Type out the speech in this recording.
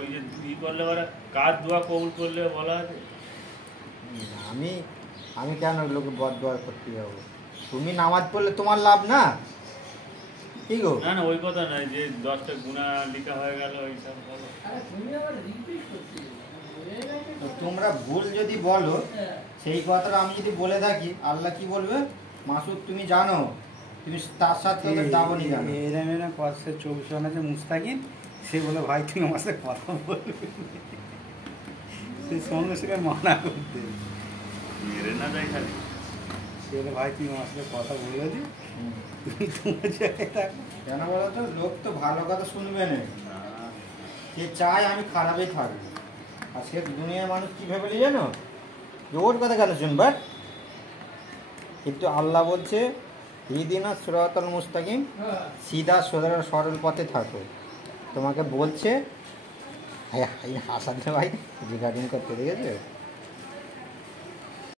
ওই যে ই করলে ওরা কার দোয়া কবুল করলে বলা আছে। আমি আমি কেন লোকে বদদোয়া করতে যাবো? তুমি নামাজ পড়লে তোমার লাভ না, কি গো? না না ওই কথা নয় যে 10টা গুনাহ লিখা হয়ে গেল এইসব বলো। তো তোমরা ভুল যদি বলো সেই কথাটা আমি যদি বলে থাকি, আল্লাহ কি বলবে? মাসুদ তুমি জানো, তুমি তার সাথে দাবনি জানো। এরম না পাশে 24 আছে মুস্তাকিম, সে বলে ভাই তুমি আমার সাথে কথা বলবে, সেই সঙ্গে সঙ্গে মানা করতে মেরে না দেয় খালি। সে বলে ভাই তুমি আমার সাথে কথা বলে দি, তুমি তোমার জায়গায় থাকো। কেন বলো তো? লোক তো ভালো কথা শুনবে না, সে চায় আমি খারাপই থাকবো। আজকে দুনিয়ার মানুষ কি ভেবে নিয়ে জানো, যে ওর কথা কেন শুনবে? কিন্তু আল্লাহ বলছে ইহদিনা সিরাতাল মুস্তাকিম, সিধা সোজা সরল পথে থাকো। তোমাকে বলছে হাসাতে ভাই রেকর্ডিং করতে, দেখেছো?